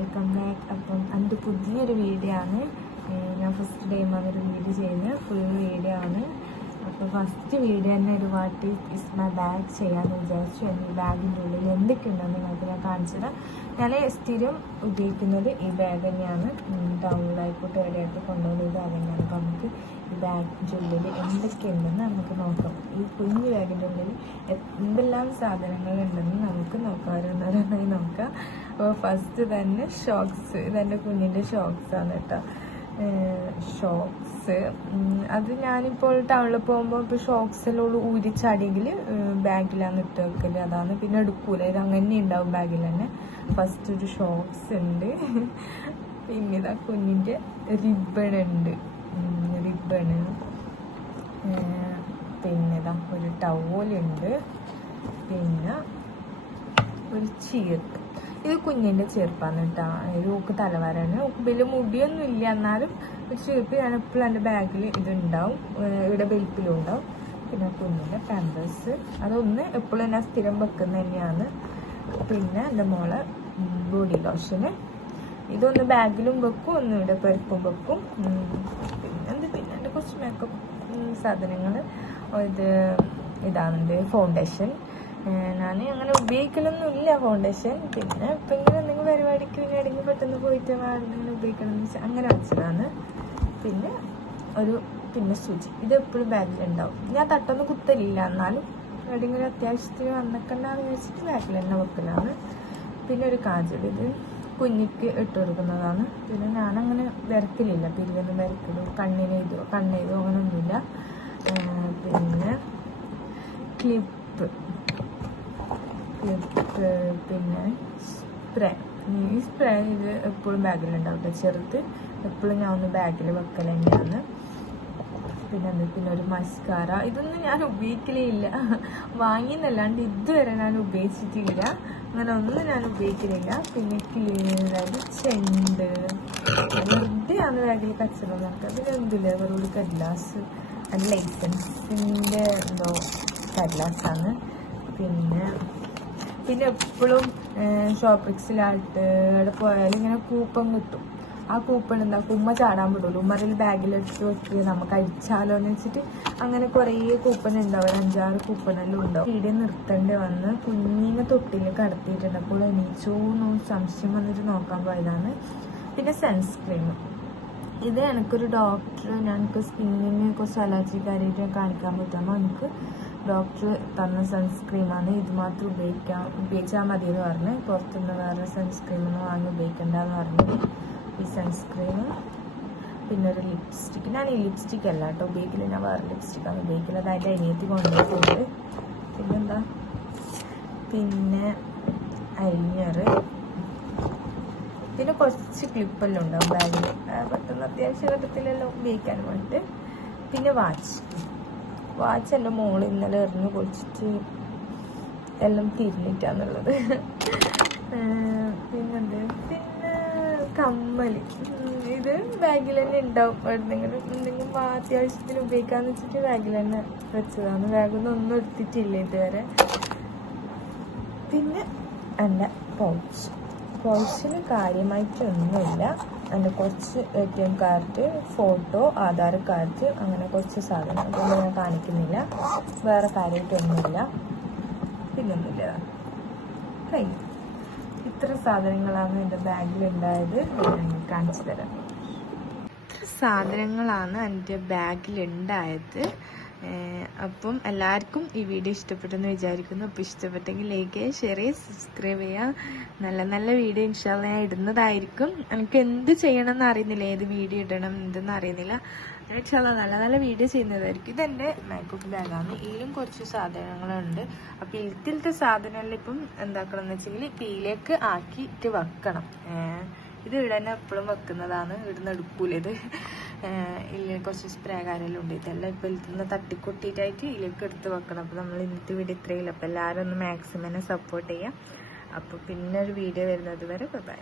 Welcome back. അപ്പം എൻ്റെ പുതിയൊരു വീഡിയോ ആണ്. ഞാൻ ഫസ്റ്റ് ടൈമാണ് ഒരു വീഡിയോ ചെയ്യുന്നത്, ഫുൾ വീഡിയോ ആണ്. അപ്പോൾ ഫസ്റ്റ് വീഡിയോ തന്നെ ഒരു വാട്ട് ഇസ് മൈ ബാഗ് ചെയ്യാമെന്ന് വിചാരിച്ചു. ഈ ബാഗിൻ്റെ ഉള്ളിൽ എന്തൊക്കെയുണ്ടെന്ന് നിങ്ങൾക്ക് ഞാൻ കാണിച്ചത്. ഞാൻ സ്ഥിരം ഉപയോഗിക്കുന്നത് ഈ ബാഗ് തന്നെയാണ്. ടൗണിലായിക്കോട്ടെ എവിടെയായിട്ട് കൊണ്ടുപോകുന്നത് അത് തന്നെയാണ്. അപ്പോൾ നമുക്ക് ഈ ബാഗിൻ്റെ ഉള്ളിൽ എന്തൊക്കെയുണ്ടെന്ന് നമുക്ക് നോക്കാം. ഈ കുഞ്ഞു ബാഗിൻ്റെ ഉള്ളിൽ എന്തെല്ലാം സാധനങ്ങളുണ്ടെന്ന് നമുക്ക് നോക്കാം, ഓരോന്നോരോന്നായി നോക്കാം. അപ്പോൾ ഫസ്റ്റ് തന്നെ ഷോക്സ്. ഇതെൻ്റെ കുഞ്ഞിൻ്റെ ഷോക്സാണ് കേട്ടോ. ഷോക്സ് അത് ഞാനിപ്പോൾ ടൗണിൽ പോകുമ്പോൾ ഇപ്പോൾ ഷോക്സ് എല്ലാം ഊരിച്ചാടിയെങ്കിൽ ബാഗിലാണ് ഇട്ട് വെക്കൽ, അതാണ്. പിന്നെ എടുക്കൂല, ഇത് അങ്ങനെ ഉണ്ടാവും ബാഗിൽ തന്നെ. ഫസ്റ്റ് ഒരു ഷോക്സ് ഉണ്ട്. പിന്നെ ഇതാ കുഞ്ഞിൻ്റെ റിബൺ ഉണ്ട്, റിബണ്. പിന്നെ ഇതാ ഒരു ടവലുണ്ട്. പിന്നെ ഒരു ചീർപ്പ്. ഇത് കുഞ്ഞിൻ്റെ ചെറുപ്പാണ് കേട്ടോ. ഇത് ഓക്ക് തലവാരാണ്. ഓക്ക് വലിയ മുടിയൊന്നും ഇല്ല, എന്നാലും ഒരു ചെറുപ്പ്. ഞാൻ എപ്പോഴും എൻ്റെ ബാഗിൽ ഇതുണ്ടാവും, ഇവിടെ ബെൽപ്പിലും ഉണ്ടാവും. പിന്നെ കുഞ്ഞിൻ്റെ പാമ്പേഴ്സ്, അതൊന്ന് എപ്പോഴും ഞാൻ സ്ഥിരം വെക്കുന്നത് തന്നെയാണ്. പിന്നെ എൻ്റെ മോളെ ബോഡി ലോഷന്, ഇതൊന്ന് ബാഗിലും വെക്കും, ഒന്ന് ഇവിടെ പെരുപ്പും വെക്കും. പിന്നെ എൻ്റെ കുറച്ച് മേക്കപ്പ് സാധനങ്ങൾ. ഇതാണെൻ്റെ ഫൗണ്ടേഷൻ. ഞാൻ അങ്ങനെ ഉപയോഗിക്കലൊന്നുമില്ല ഫൗണ്ടേഷൻ. പിന്നെ ഇപ്പം ഇങ്ങനെ എന്തെങ്കിലും പരിപാടിക്ക് എവിടെയെങ്കിലും പെട്ടെന്ന് പോയിട്ട് എന്തെങ്കിലും ഉപയോഗിക്കണം എന്ന് വെച്ചാൽ അങ്ങനെ വെച്ചതാണ്. പിന്നെ സൂചി, ഇത് എപ്പോഴും ബാഗിലുണ്ടാവും. ഞാൻ തട്ടൊന്നും കുത്തലില്ല, എന്നാലും എവിടെയെങ്കിലും അത്യാവശ്യത്തിന് വന്നിട്ടുണ്ടാന്ന് വെച്ചിട്ട് ബാഗിൽ തന്നെ വെക്കലാണ്. പിന്നെ ഒരു കാജൽ, ഇത് കുഞ്ഞിക്ക് ഇട്ട് കൊടുക്കുന്നതാണ്. പിന്നെ ഞാനങ്ങനെ വരക്കലില്ല, പിരിവൊന്നും വരക്കലും കണ്ണെയ്തോ അങ്ങനെയൊന്നുമില്ല. പിന്നെ ക്ലിപ്പ്, പിന്നെ സ്പ്രേ. ഈ സ്പ്രേ ഇത് എപ്പോഴും ബാഗിലുണ്ടാവും, ചെറുത്. എപ്പോഴും ഞാൻ ഒന്ന് ബാഗിൽ വെക്കൽ തന്നെയാണ്. പിന്നെ ഒരു മസ്കാര, ഇതൊന്നും ഞാൻ ഉപയോഗിക്കലേ ഇല്ല, വാങ്ങിയെന്നല്ലാണ്ട് ഇതുവരെ ഞാൻ ഉപയോഗിച്ചിട്ടില്ല. അങ്ങനെ ഒന്നും ഞാൻ ഉപയോഗിക്കലില്ല. പിന്നെ ചെണ്ട്, വെറുതെ ആണ് ബാഗിൽ കച്ചറ നടക്കുക. പിന്നെ എന്തില്ല വെറുതെ കടലാസ്, അത് ലൈസൻസിൻ്റെ എന്തോ കടലാസാണ്. പിന്നെ എപ്പോഴും ഷോപ്പിക്സിലായിട്ട് അവിടെ പോയാലും ഇങ്ങനെ കൂപ്പൺ കിട്ടും. ആ കൂപ്പൺ എന്താക്കും, ഉമ്മ ചാടാൻ വിടുള്ളൂ. ഉമ്മറിൽ ബാഗിലെടുത്ത് വെക്കുക, നമുക്ക് അടിച്ചാലോ എന്ന് വെച്ചിട്ട് അങ്ങനെ കുറേ കൂപ്പൺ ഉണ്ടാവും, 5-6 കൂപ്പണെല്ലാം ഉണ്ടാവും. വീഡിയോ നിർത്തേണ്ടി വന്ന് കുഞ്ഞിനെ തൊട്ടിൽ കടത്തിയിട്ടുണ്ട്. അപ്പോൾ എണീച്ചോന്ന് സംശയം വന്നിട്ട് നോക്കാൻ പോയതാണ്. പിന്നെ സൺസ്ക്രീം, ഇത് എനിക്കൊരു ഡോക്ടർ, ഞങ്ങൾക്ക് സ്കിന്നിന് കുറച്ച് അലർജി കാര്യമായിട്ട് കാണിക്കാൻ പറ്റുമ്പോൾ എനിക്ക് ഡോക്ടർ തന്ന സൺസ്ക്രീമാണ്. ഇത് മാത്രം ഉപയോഗിച്ചാൽ മതി എന്ന് പറഞ്ഞ്, പുറത്തുനിന്ന് വേറെ സൺസ്ക്രീമൊന്നും വാങ്ങി ഉപയോഗിക്കണ്ടെന്ന് പറഞ്ഞത് ഈ സൺസ്ക്രീമും. പിന്നെ ഒരു ലിപ്സ്റ്റിക്ക്. ഞാൻ ഈ ലിപ്സ്റ്റിക്ക് അല്ല കേട്ടോ ഉപയോഗിക്കില്ല, ഞാൻ വേറെ ലിപ്സ്റ്റിക്കാണ് ഉപയോഗിക്കുന്നത്. അതിൻ്റെ അനിയത്തി കൊണ്ടുപോയിട്ടുണ്ട്. പിന്നെ ഐലൈനർ. പിന്നെ കുറച്ച് ക്ലിപ്പെല്ലാം ഉണ്ടാവും ബാഗിൽ, പെട്ടെന്ന് അത്യാവശ്യ ഘട്ടത്തിലെല്ലാം ഉപയോഗിക്കാൻ വേണ്ടിയിട്ട്. പിന്നെ വാച്ച് എൻ്റെ മോള് ഇന്നലെ എറിഞ്ഞ് പൊളിച്ചിട്ട് എല്ലാം തിരിഞ്ഞിട്ടാന്നുള്ളത്. പിന്നെ കമ്മൽ, ഇത് ബാഗിൽ തന്നെ ഉണ്ടാവും. എന്തെങ്കിലും അത്യാവശ്യത്തിന് ഉപയോഗിക്കാന്ന് വെച്ചിട്ട് ബാഗിൽ തന്നെ വെച്ചതാണ്. ബാഗൊന്നും ഒന്നും എടുത്തിട്ടില്ല ഇതുവരെ. പിന്നെ എൻ്റെ പൗച്ചിന് കാര്യമായിട്ടൊന്നുമില്ല. എൻ്റെ കുറച്ച് ATM card, photo, Aadhaar card, അങ്ങനെ കുറച്ച് സാധനം. അതൊന്നും ഞാൻ കാണിക്കുന്നില്ല, വേറെ കാര്യമായിട്ടൊന്നുമില്ല. പിന്നൊന്നുമില്ല, കഴിഞ്ഞു. ഇത്ര സാധനങ്ങളാണ് എൻ്റെ ബാഗിലുണ്ടായത്. കാണിച്ചു തരാം. ഇത്ര സാധനങ്ങളാണ് എൻ്റെ ബാഗിലുണ്ടായത്. അപ്പം എല്ലാവർക്കും ഈ വീഡിയോ ഇഷ്ടപ്പെട്ടെന്ന് വിചാരിക്കുന്നു. അപ്പോൾ ഇഷ്ടപ്പെട്ടെങ്കിൽ ലൈക്ക് ചെയ്യുക, ഷെയർ ചെയ്യുക, സബ്സ്ക്രൈബ് ചെയ്യുക. നല്ല വീഡിയോ ഇൻഷാല്ലാ ഞാൻ ഇടുന്നതായിരിക്കും. എനിക്ക് എന്ത് ചെയ്യണമെന്ന് അറിയുന്നില്ല, ഏത് വീഡിയോ ഇടണം എന്തെന്ന് അറിയുന്നില്ല. ഇൻഷാല്ലാ നല്ല വീഡിയോ ചെയ്യുന്നതായിരിക്കും. ഇതെൻ്റെ മേക്കപ്പ് ബാഗാണ്. ഇതിലും കുറച്ച് സാധനങ്ങളുണ്ട്. അപ്പോൾ ഇതിലത്തെ സാധനങ്ങളിൽ ഇപ്പം എന്താക്കണം എന്ന് വെച്ചെങ്കിൽ ഇപ്പം ഇതിലേക്ക് ആക്കിയിട്ട് വെക്കണം. ഇത് ഇവിടെ തന്നെ എപ്പോഴും വെക്കുന്നതാണ്, ഇവിടുന്ന് എടുക്കൂല. ഇതിൽ കുറച്ച് സ്പ്രേ കാര്യമെല്ലാം ഉണ്ട്. ഇതെല്ലാം ഇപ്പോൾ ഇതിൽ തട്ടിക്കൊട്ടിയിട്ടായിട്ട് ഇതിലേക്ക് എടുത്ത് വെക്കണം. അപ്പോൾ നമ്മൾ ഇന്നത്തെ വീഡിയോ ഇത്രയില്ല. അപ്പോൾ എല്ലാവരും ഒന്ന് മാക്സിമം സപ്പോർട്ട് ചെയ്യാം. അപ്പോൾ പിന്നെ ഒരു വീഡിയോ വരുന്നത് വരെ ബൈ.